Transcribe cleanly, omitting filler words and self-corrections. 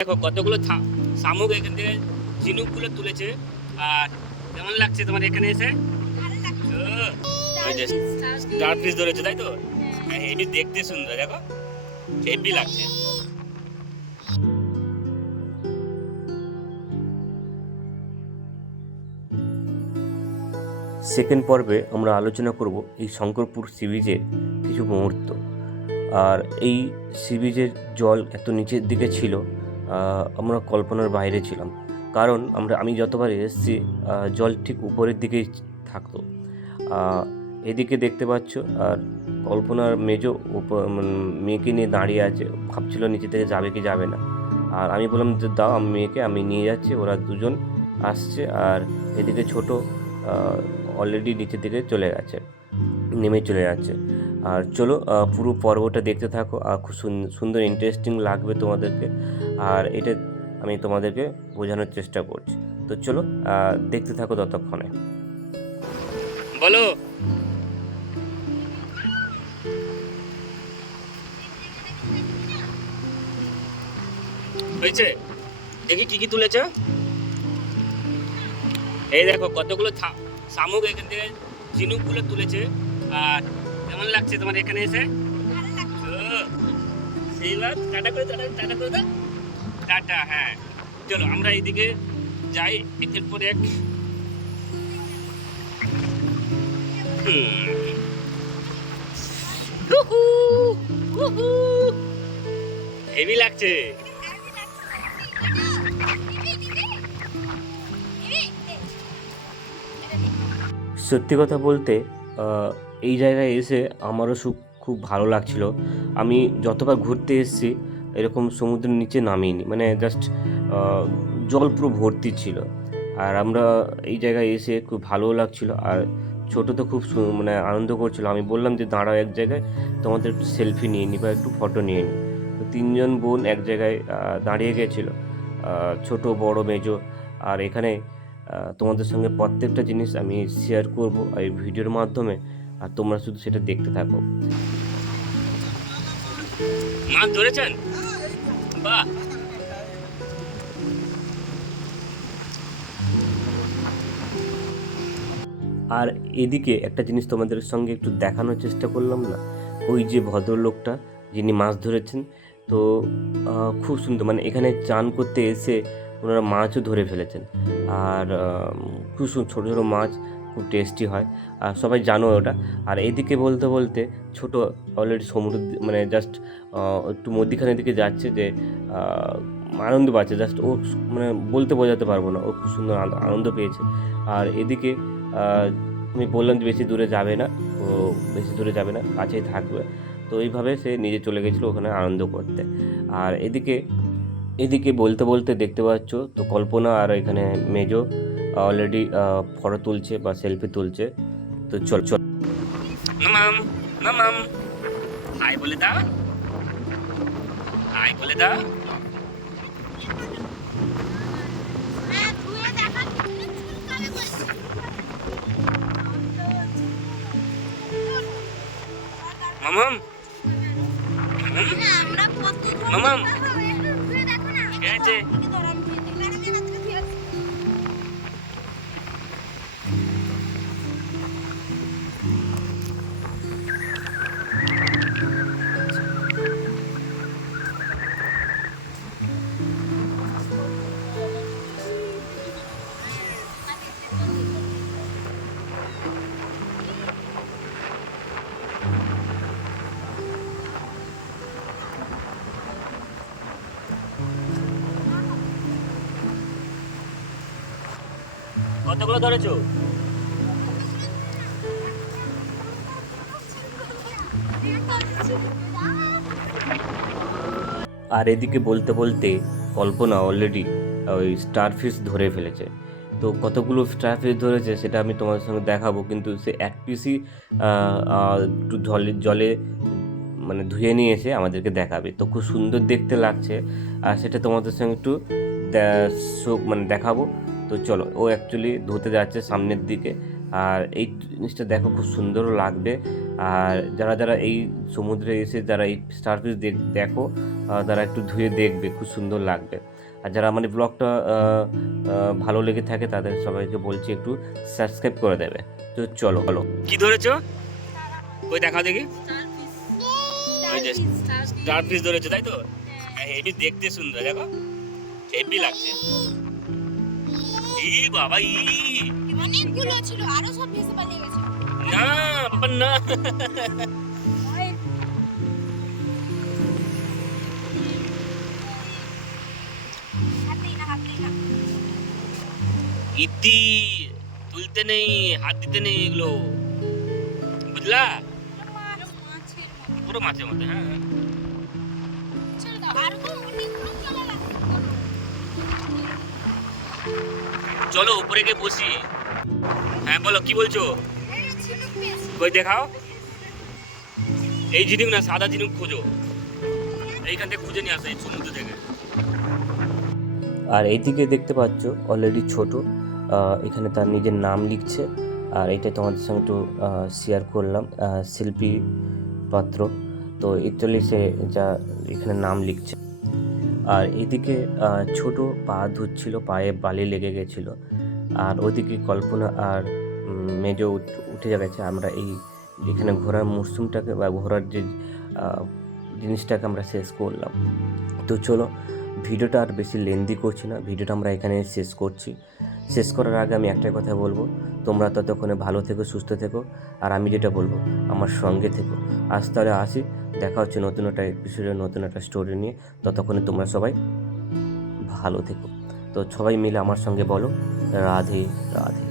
দেখো কতগুলো শামুক এখান থেকে ঝিনুকগুলো তুলেছে। আর কেমন লাগছে তোমার এখানে এসে? ওই যে স্টার ফিশ ধরেছে, তাই তো? হেভি দেখতে সুন্দর, দেখো হেভি লাগছে। সেকেন্ড পর্বে আমরা আলোচনা করব এই শঙ্করপুর সি বিচের কিছু মুহূর্ত। আর এই সি বিচের জল এত নিচের দিকে ছিল, আমরা কল্পনার বাইরে ছিলাম। কারণ আমি যতবার এসেছি জল ঠিক উপরের দিকেই থাকতো। এদিকে দেখতে পাচ্ছ, আর কল্পনার মেজো মেয়েকে নিয়ে দাঁড়িয়ে আছে, ভাবছিল নিচে থেকে যাবে কি যাবে না। আর আমি বললাম যে দাও, আমি মেয়েকে আমি নিয়ে যাচ্ছি। ওরা দুজন আসছে, আর এদিকে ছোট অলরেডি নিচের দিকে চলে গেছে, নেমে চলে যাচ্ছে। আর চলো পুরো পর্বটা দেখতে থাকো, আর খুব সুন্দর ইন্টারেস্টিং লাগবে তোমাদেরকে। আর এটা আমি তোমাদেরকে বোঝানোর চেষ্টা করছি। তো চলো দেখতে থাকো ততক্ষণে। বলো। হয়েছে, দেখি কি কি তুলেছে। এই দেখো কতগুলো শামুক এখান থেকে ঝিনুকগুলো তুলেছে। আর কেমন লাগছে তোমার এখানে এসে? সেইবার টাটা করে টাটা করে দাও, টাটা। হ্যাঁ চলো আমরা এইদিকে যাই, একের পর এক। হেভি লাগছে। সত্যি কথা বলতে এই জায়গায় এসে আমারও খুব ভালো লাগছিল। আমি যতবার ঘুরতে এসেছি এরকম সমুদ্রের নিচে নামিনি, মানে জাস্ট জল পুরো ভর্তি ছিল। আর আমরা এই জায়গায় এসে খুব ভালোও লাগছিল। আর ছোটো তো খুব মানে আনন্দ করছিল। আমি বললাম যে দাঁড়াও এক জায়গায়, তোমাদের একটু সেলফি নিয়ে নিই বা একটু ফটো নিয়ে নিই। তো তিনজন বোন এক জায়গায় দাঁড়িয়ে গেছিলো, ছোট বড় মেজো। আর এখানে তোমাদের সঙ্গে প্রত্যেকটা জিনিস আমি শেয়ার করব এই ভিডিওর মাধ্যমে, আর তোমরা শুধু সেটা দেখতে থাকো। মাছ ধরেছেন? বাহ। আর এদিকে একটা জিনিস তোমাদের সঙ্গে একটু দেখানোর চেষ্টা করলাম না, ওই যে ভদ্রলোকটা যিনি মাছ ধরেছেন। তো খুব সুন্দর, মানে এখানে চান করতে এসে ওনারা মাছও ধরে ফেলেছেন। আর খুব ছোটো ছোটো মাছ, খুব টেস্টি হয়। আর সবাই জানো ওটা। আর এদিকে বলতে বলতে ছোট অলরেডি সমুদ্র, মানে জাস্ট একটু মধ্যিখানের দিকে যাচ্ছে, যে আনন্দ পাচ্ছে জাস্ট ও, মানে বলতে বোঝাতে পারবো না, ও খুব সুন্দর আনন্দ পেয়েছে। আর এদিকে আমি বললাম যে বেশি দূরে যাবে না, ও বেশি দূরে যাবে না, কাছেই থাকবে। তো এইভাবে সে নিজে চলে গেছিলো ওখানে আনন্দ করতে। আর এদিকে এদিকে বলতে বলতে দেখতে পাচ্ছ তো কল্পনা আর এখানে মেজো অলরেডি ফটো তুলছে বা সেলফি তুলছে। তো চল চল মামাম, মামাম হাই বলে দাও, হাই বলে দাও। মামাম, মামাম কে আছে? কতগুলো ধরেছো? আর এদিকে বলতে বলতে কল্পনা অলরেডি ওই স্টার ফিশ ধরে ফেলেছে। তো কতগুলো স্টার ফিশ ধরেছে সেটা আমি তোমাদের সঙ্গে দেখাবো, কিন্তু সে এক পিসই একটু জলে মানে ধুয়ে নিয়ে এসে আমাদেরকে দেখাবে। তো খুব সুন্দর দেখতে লাগছে, আর সেটা তোমাদের সঙ্গে একটু মানে দেখাবো। তো চলো, ও অ্যাকচুয়ালি ধুতে যাচ্ছে সামনের দিকে। আর এই জিনিসটা দেখো খুব সুন্দরও লাগবে। আর যারা যারা এই সমুদ্রে এসে যারা এই স্টারফিশ দেখো তারা একটু ধুয়ে দেখবে, খুব সুন্দর লাগবে। আর যারা আমার ব্লগটা ভালো লেগে থাকে তাদের সবাইকে বলছি একটু সাবস্ক্রাইব করে দেবে। তো চলো চলো, কি ধরেছো? কই দেখাও দেখি। ওই যে স্টারফিশ ধরেছো, তাই তো? হেভি দেখতে সুন্দর, দেখো হেভি লাগছে। ই বাবা, অনেকগুলো ছিল, আরো সব ভেসে পালিয়ে গেছে। না বাবা না। ইতি তুলতে নেই, হাত দিতে নেই এগুলো, বুঝলা? পুরো মাছের মতো। হ্যাঁ, চলো উপরে গিয়ে বসি। হ্যাঁ বলো, কি বলছো? কই দেখাও। এই ঝিনুক না, সাদা ঝিনুক খোঁজো, এইখান থেকে খুঁজে নিয়ে আসো এই সমুদ্র থেকে। আর এইদিকে দেখতে পাচ্ছ অলরেডি ছোট এখানে তার নিজের নাম লিখছে। আর এটা তোমাদের সঙ্গে একটু শেয়ার করলাম, শিল্পী পাত্র। তো একচুয়ালি সে যা এখানে নাম লিখছে। আর এদিকে ছোট পা ধুচ্ছিল, পায়ে বালি লেগে গেছিল। আর ওইদিকে কল্পনা আর মেজো উঠে গেছে। আমরা এখানে ঘোরার মরশুমটাকে বা ঘোরার যে জিনিসটাকে আমরা শেষ করলাম। তো চলো, ভিডিওটা আর বেশি লেন্দি করছি না, ভিডিওটা আমরা এখানে শেষ করছি। শেষ করার আগে আমি একটাই কথা বলবো, তোমরা ততক্ষণে ভালো থেকো, সুস্থ থেকো। আর আমি যেটা বলবো, আমার সঙ্গে থেকো। আজ তাহলে আসি, দেখা হচ্ছে নতুন একটা এপিসোডে, নতুন একটা স্টোরি নিয়ে। ততক্ষণে তোমরা সবাই ভালো থেকো। তো সবাই মিলে আমার সঙ্গে বলো রাধে রাধে।